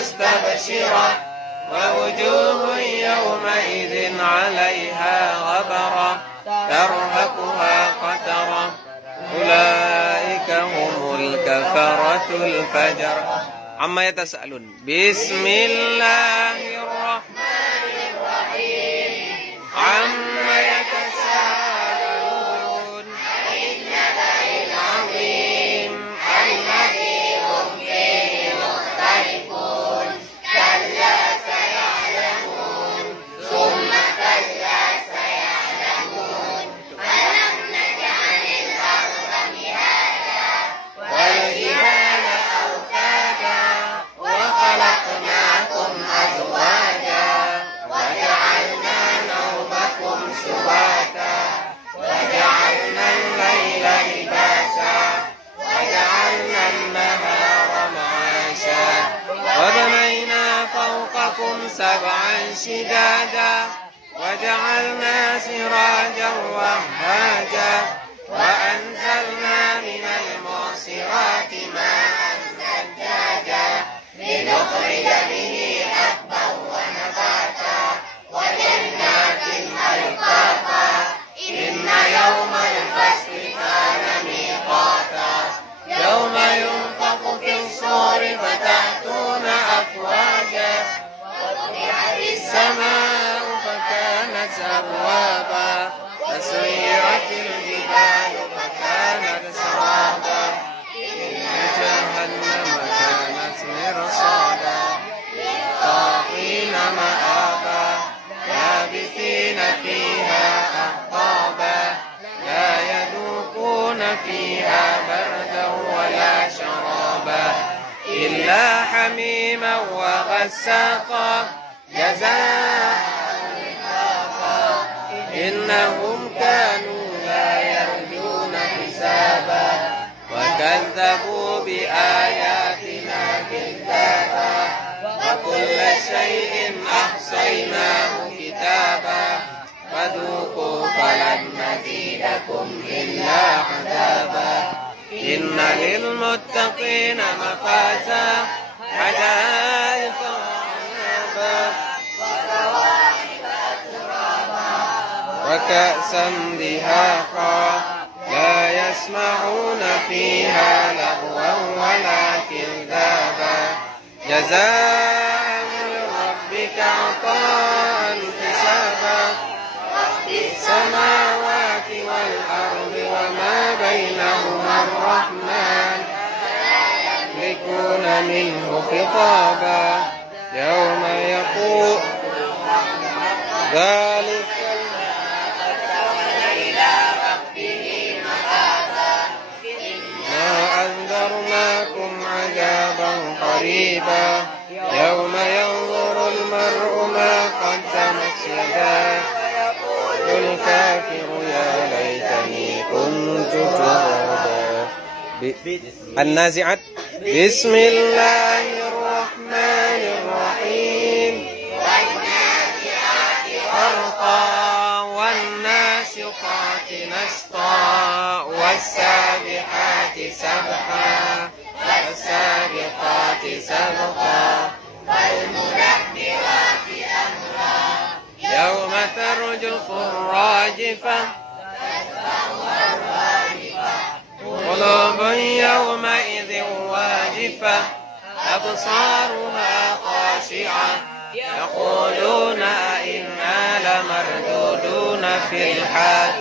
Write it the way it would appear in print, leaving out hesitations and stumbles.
مستبشرة ووجوه يومئذ عليها غبرة ترهقها قترة أولئك هم الكفرة الفجرة. عما يتساءلون. بسم الله الرحمن الرحيم. عما يتساءلون عن النبأ العظيم الذي هم فيه مختلفون كلا سيعلمون ثم كلا سيعلمون ألم نجعل الأرض مهادا والجبال أوتادا وخلقناكم أزواجا وجعلنا نومكم سباتا وجعلنا الليل لباسا وجعلنا النهار معاشا وبنينا فوقكم سبعا شدادا وجعلنا سراجا وهاجا وأنزلنا من المعصرات ماء ثجاجا لنخرج به حبا ونباتا وجنات ألفافا إن يوم الفصل كان ميقاتا يوم ينفخ في الصور فتأتون أفواجا وفتحت السماء فكانت أبوابا وسيرت الجبال فكانت سرابا إن جهنم كانت مرصادا للطاغين مآبا لابثين فيها أحقابا لا يذوقون فيها بردا ولا شرابا إلا حميما وغساقا جزاء وفاقا إنهم كانوا لا يرجون حسابا وكذبوا بآياتنا كذابا وكل شيء أحصيناه كتابا فذوقوا فلن نزيدكم إلا عذابا إن للمتقين مفازا حدائق وعنبا وكواعب أترابا وكأسا دهاقا لا يسمعون فيها لغوا ولا كذابا جزاء من ربك عطاء حسابا رب السماوات والأرض وما بينهما الرحمن يملكون منه خطابا يوم يقول ذلك أنذرناكم عذابا قريبا يوم ينظر المرء ما قدمت يداه يقول الكافر يا ليتني كنت ترابا. النازعات. بسم الله الرحمن الرحيم. والنازعات غرقا والناشطات نشطا والسابحات سبحا والسابقات سبقا فالمدبرات أمرا يوم ترجف الراجفة تتبعها الراجفة قلوب يومئذ واجفة أبصارها خاشعة يقولون أئنا لمردودون في الحافرة